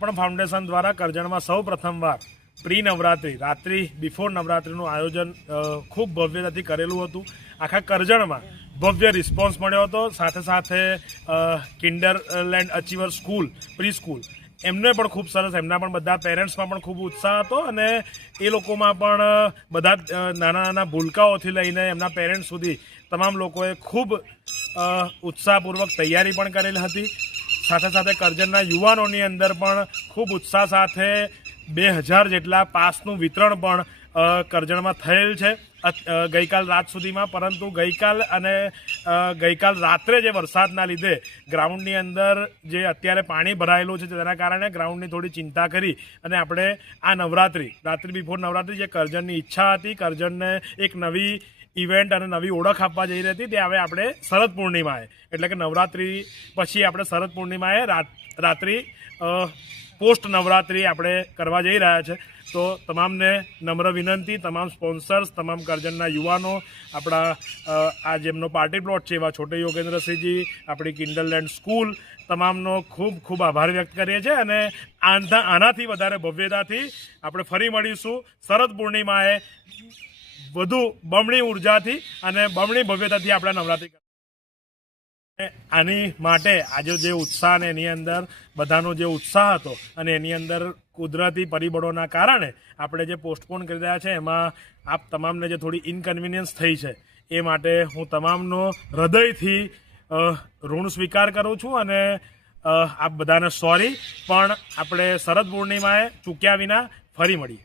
પણ ફાઉન્ડેશન દ્વારા કરજણમાં સૌ પ્રથમવાર પ્રી નવરાત્રી રાત્રિ બિફોર નવરાત્રીનું આયોજન ખૂબ ભવ્યતાથી કરેલું હતું। આખા કરજણમાં ભવ્ય રિસ્પોન્સ મળ્યો હતો। સાથે સાથે કિન્ડરલેન્ડ અચીવર સ્કૂલ પ્રી સ્કૂલ એમને પણ ખૂબ સરસ, એમના પણ બધા પેરેન્ટ્સમાં પણ ખૂબ ઉત્સાહ હતો અને એ લોકોમાં પણ બધા નાના નાના ભૂલકાઓથી લઈને એમના પેરેન્ટ્સ સુધી તમામ લોકોએ ખૂબ ઉત્સાહપૂર્વક તૈયારી પણ કરેલી હતી। સાથે સાથે કરજણના યુવાનોની અંદર પણ ખૂબ ઉત્સાહ સાથે 2000 જેટલા પાસનું વિતરણ પણ કરજણમાં થયેલ છે ગઈકાલ રાત સુધીમાં। પરંતુ ગઈકાલ રાત્રે જે વરસાદના લીધે ગ્રાઉન્ડની અંદર જે અત્યારે પાણી ભરાયેલું છે તેના કારણે ગ્રાઉન્ડની થોડી ચિંતા કરી અને આપણે આ રાત્રિ બિફોર નવરાત્રી જે કરજણની ઈચ્છા હતી, કરજણને એક નવી ઇવેન્ટ અને નવી ઓળખ આપવા જઈ રહી હતી, તે હવે આપણે શરદ પૂર્ણિમાએ એટલે કે નવરાત્રી પછી આપણે શરદ પૂર્ણિમાએ રાત્રિ પોસ્ટ નવરાત્રી આપણે કરવા જઈ રહ્યા છે। તો તમામને નમ્ર વિનંતી, તમામ સ્પોન્સર્સ, તમામ કરજણના યુવાનો, આપણા આ જેમનો પાર્ટી પ્લોટ છે એવા છોટે યોગેન્દ્રસિંહજી, આપણી કિન્ડરલેન્ડ સ્કૂલ, તમામનો ખૂબ ખૂબ આભાર વ્યક્ત કરીએ છીએ અને આનાથી વધારે ભવ્યતાથી આપણે ફરી મળીશું શરદ પૂર્ણિમાએ વધુ બમણી ઉર્જાથી અને બમણી ભવ્યતાથી આપણે નવરાત્રી આની માટે આજે જે ઉત્સાહ અને એની અંદર બધાનો જે ઉત્સાહ હતો અને એની અંદર કુદરતી પરિબળોના કારણે આપણે જે પોસ્ટપોન કરી રહ્યા છે એમાં આપ તમામને જે થોડી ઇનકન્વિનિયન્સ થઈ છે એ માટે હું તમામનો હૃદયથી ઋણ સ્વીકાર કરું છું અને આપ બધાને સોરી, પણ આપણે શરદ પૂર્ણિમાએ ચૂક્યા વિના ફરી મળીએ।